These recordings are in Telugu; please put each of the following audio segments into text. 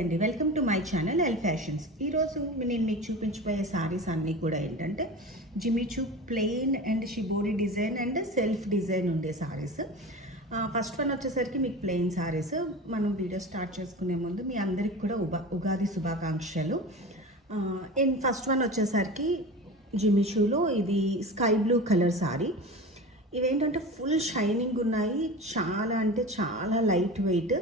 అండి, welcome to my channel L fashions. ఈరోజు నేను మీకు చూపించబోయే సారీస్ అన్నీ కూడా ఏంటంటే Jimmy Choo plain and shibori design and self design ఉండే సారీస్. ఫస్ట్ వన్ వచ్చేసరికి మీకు ప్లెయిన్ సారీస్. మనం వీడియో స్టార్ట్ చేసుకునే ముందు మీ అందరికి కూడా ఉగాది శుభాకాంక్షలు. ఫస్ట్ వన్ వచ్చేసరికి జిమిచూలో ఇది స్కై బ్లూ కలర్ సారీ. ఇవేంటంటే ఫుల్ షైనింగ్ ఉన్నాయి, చాలా అంటే చాలా లైట్ వెయిట్.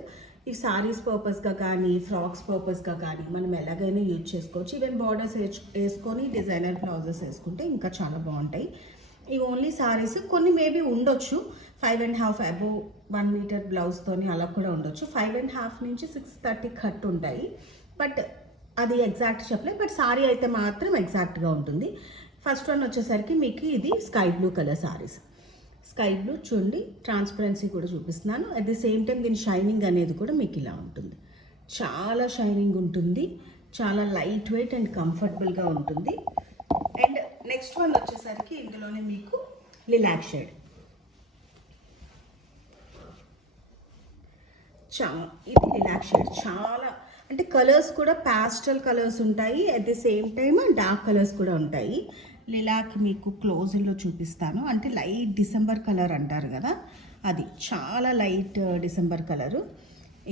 ఈ సారీస్ పర్పస్గా కానీ ఫ్రాక్స్ పర్పస్గా కానీ మనం ఎలాగైనా యూజ్ చేసుకోవచ్చు. ఈవెన్ బార్డర్స్ వేసుకొని డిజైనర్ బ్లౌజెస్ వేసుకుంటే ఇంకా చాలా బాగుంటాయి. ఇవి ఓన్లీ సారీస్, కొన్ని మేబీ ఉండొచ్చు 5.5 అబోవ్ 1 మీటర్ బ్లౌజ్తోని అలా కూడా ఉండొచ్చు. 5.5 నుంచి 630 కట్ ఉంటాయి, బట్ అది ఎగ్జాక్ట్ చెప్పలేదు. బట్ సారీ అయితే మాత్రం ఎగ్జాక్ట్గా ఉంటుంది. ఫస్ట్ వన్ వచ్చేసరికి మీకు ఇది sky blue colour saris. Sky blue చూడండి, ట్రాన్స్పరెన్సీ కూడా చూపిస్తున్నాను. అట్ ది సేమ్ టైం దీని షైనింగ్ అనేది కూడా మీకు ఇలా ఉంటుంది. చాలా షైనింగ్ ఉంటుంది, చాలా లైట్ వెయిట్ అండ్ కంఫర్టబుల్గా ఉంటుంది. అండ్ నెక్స్ట్ వన్ వచ్చేసరికి ఇందులోనే మీకు లిలాక్ షేడ్. ఇది లిలాక్ షేడ్. చాలా అంటే కలర్స్ కూడా ప్యాస్టల్ కలర్స్ ఉంటాయి, at the same time dark colours కూడా ఉంటాయి. లిలాక్ మీకు క్లోజ్లో చూపిస్తాను. అంటే లైట్ డిసెంబర్ కలర్ అంటారు కదా, అది చాలా లైట్ డిసెంబర్ కలరు.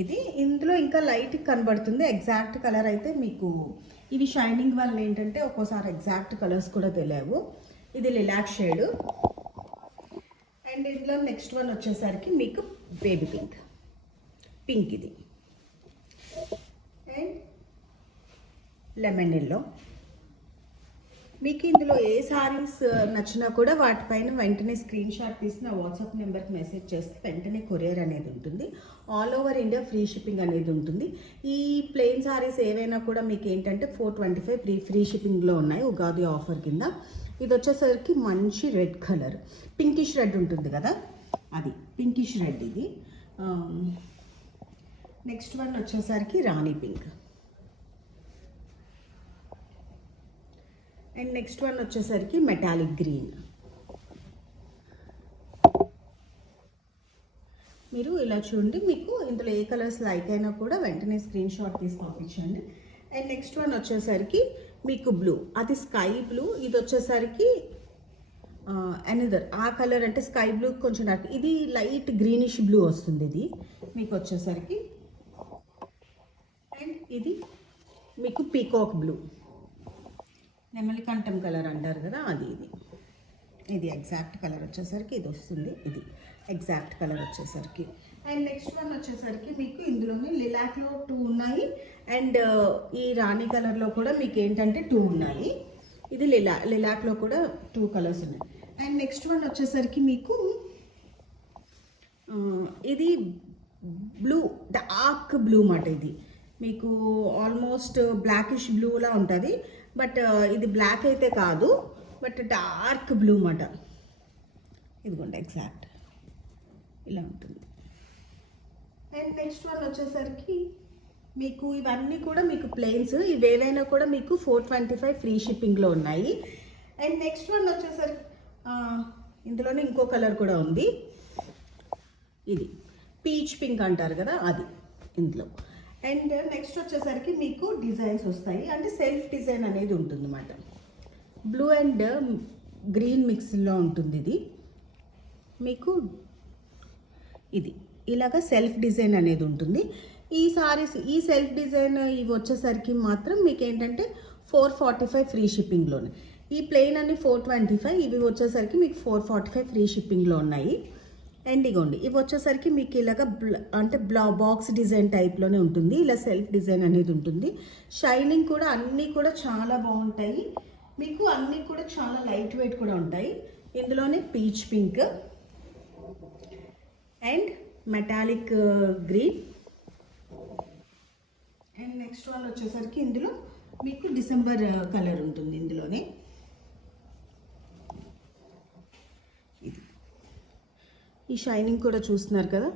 ఇది ఇందులో ఇంకా లైట్ కనబడుతుంది. ఎగ్జాక్ట్ కలర్ అయితే మీకు ఇవి షైనింగ్ వల్ల ఏంటంటే ఒక్కోసారి ఎగ్జాక్ట్ కలర్స్ కూడా తెలియవు. ఇది లిలాక్ షేడు. అండ్ ఇందులో నెక్స్ట్ వన్ వచ్చేసరికి మీకు బేబీ పింక్. పింక్ ఇది. And lemon yellow. మీకు ఇందులో ఏ సారీస్ నచ్చినా కూడా వాటిపైన వెంటనే స్క్రీన్ షాట్ తీసి నా వాట్సాప్ నెంబర్కి మెసేజ్ చేస్తే వెంటనే కొరియర్ అనేది ఉంటుంది. All over India free shipping అనేది ఉంటుంది. ఈ ప్లెయిన్ సారీస్ ఏవైనా కూడా మీకు ఏంటంటే 425 ఫ్రీ షిప్పింగ్లో ఉన్నాయి ఉగాది ఆఫర్ కింద. ఇది వచ్చేసరికి మంచి రెడ్ కలర్, పింకిష్ రెడ్ ఉంటుంది కదా, అది పింకిష్ రెడ్ ఇది. నెక్స్ట్ వన్ వచ్చేసరికి రాణి పింక్. అండ్ నెక్స్ట్ వన్ వచ్చేసరికి మెటాలిక్ గ్రీన్. మీరు ఇలా చూడండి, మీకు ఇందులో ఏ కలర్స్ లైక్ అయినా కూడా వెంటనే స్క్రీన్ షాట్ తీసి పంపించండి. అండ్ నెక్స్ట్ వన్ వచ్చేసరికి మీకు బ్లూ, అది స్కై బ్లూ. ఇది వచ్చేసరికి అనదర్ ఆ కలర్ అంటే స్కై బ్లూ కొంచెం డార్క్. ఇది లైట్ గ్రీనిష్ బ్లూ వస్తుంది ఇది మీకు వచ్చేసరికి. అండ్ ఇది మీకు పీకాక్ బ్లూ, నెమలికంఠం కలర్ అంటారు కదా, అది ఇది ఎగ్జాక్ట్ కలర్ వచ్చేసరికి ఇది వస్తుంది. ఇది ఎగ్జాక్ట్ కలర్ వచ్చేసరికి. అండ్ నెక్స్ట్ వన్ వచ్చేసరికి మీకు ఇందులోనే లిలాక్లో 2 ఉన్నాయి. అండ్ ఈ రాణి కలర్లో కూడా మీకు ఏంటంటే 2 ఉన్నాయి. ఇది లిలాక్లో కూడా 2 కలర్స్ ఉన్నాయి. అండ్ నెక్స్ట్ వన్ వచ్చేసరికి మీకు ఇది బ్లూ, డార్క్ బ్లూ మాట. ఇది మీకు ఆల్మోస్ట్ బ్లాకిష్ బ్లూలా ఉంటుంది, బట్ ఇది బ్లాక్ అయితే కాదు, బట్ డార్క్ బ్లూ మాట. ఇదిగోండి ఎగ్జాక్ట్ ఇలా ఉంటుంది. అండ్ నెక్స్ట్ వన్ వచ్చేసరికి మీకు ఇవన్నీ కూడా మీకు ప్లెయిన్స్. ఇవేవైనా కూడా మీకు 425 ఫ్రీ షిప్పింగ్లో ఉన్నాయి. అండ్ నెక్స్ట్ వన్ వచ్చేసరికి ఇందులోనే ఇంకో కలర్ కూడా ఉంది, ఇది పీచ్ పింక్ అంటారు కదా, అది ఇందులో. అండ్ నెక్స్ట్ వచ్చేసరికి మీకు డిజైన్స్ వస్తాయి, అంటే సెల్ఫ్ డిజైన్ అనేది ఉంటుంది అన్నమాట. బ్లూ అండ్ గ్రీన్ మిక్స్లో ఉంటుంది ఇది మీకు. ఇది ఇలాగ సెల్ఫ్ డిజైన్ అనేది ఉంటుంది. ఈ సారీస్ ఈ సెల్ఫ్ డిజైన్ ఇవి వచ్చేసరికి మాత్రం మీకు ఏంటంటే 445 ఫ్రీ షిప్పింగ్లోనే. ఈ ప్లెయిన్ అన్ని 425, ఇవి వచ్చేసరికి మీకు 445 ఫ్రీ షిప్పింగ్లో ఉన్నాయి. అండ్ ఇగోండి ఇవి వచ్చేసరికి మీకు ఇలాగ అంటే బాక్స్ డిజైన్ టైప్లోనే ఉంటుంది. ఇలా సెల్ఫ్ డిజైన్ అనేది ఉంటుంది. షైనింగ్ కూడా అన్నీ కూడా చాలా బాగుంటాయి మీకు. అన్నీ కూడా చాలా లైట్ వెయిట్ కూడా ఉంటాయి. ఇందులోనే peach pink and metallic green. And next one వచ్చేసరికి ఇందులో మీకు డిసెంబర్ కలర్ ఉంటుంది ఇందులోనే. ఈ షైనింగ్ కూడా చూస్తున్నారు కదా.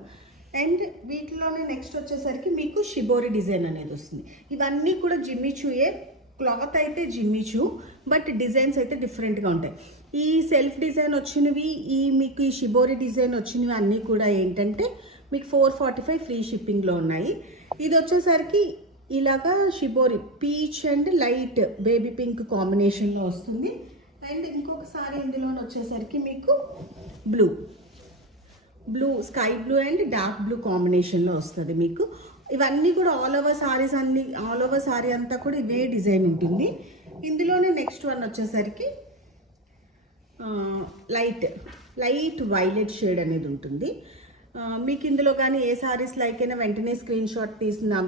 అండ్ వీటిలోనే నెక్స్ట్ వచ్చేసరికి మీకు షిబోరి డిజైన్ అనేది వస్తుంది. ఇవన్నీ కూడా జిమ్మిచూయే, క్లాత్ అయితే జిమ్మిచూ, బట్ డిజైన్స్ అయితే డిఫరెంట్గా ఉంటాయి. ఈ సెల్ఫ్ డిజైన్ వచ్చినవి, మీకు ఈ షిబోరి డిజైన్ వచ్చినవి అన్నీ కూడా ఏంటంటే మీకు 445 ఫ్రీ షిప్పింగ్లో ఉన్నాయి. ఇది వచ్చేసరికి ఇలాగా shibori peach and light baby pink కాంబినేషన్లో వస్తుంది. అండ్ ఇంకొక సారీ ఇందులో వచ్చేసరికి మీకు blue sky blue and dark blue కాంబినేషన్లో వస్తుంది మీకు. ఇవన్నీ కూడా ఆల్ ఓవర్ సారీ అంతా కూడా ఇవే డిజైన్ ఉంటుంది. ఇందులోనే నెక్స్ట్ వన్ వచ్చేసరికి లైట్ వైలెట్ షేడ్ అనేది ఉంటుంది. మీకు ఇందులో కానీ ఏ సారీస్ లైక్ అయినా వెంటనే స్క్రీన్ షాట్ తీసి నా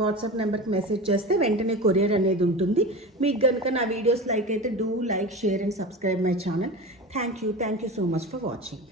వాట్సాప్ నెంబర్కి మెసేజ్ చేస్తే వెంటనే కొరియర్ అనేది ఉంటుంది. మీకు కనుక నా వీడియోస్ లైక్ అయితే do like, share and subscribe my channel. Thank you so much for watching.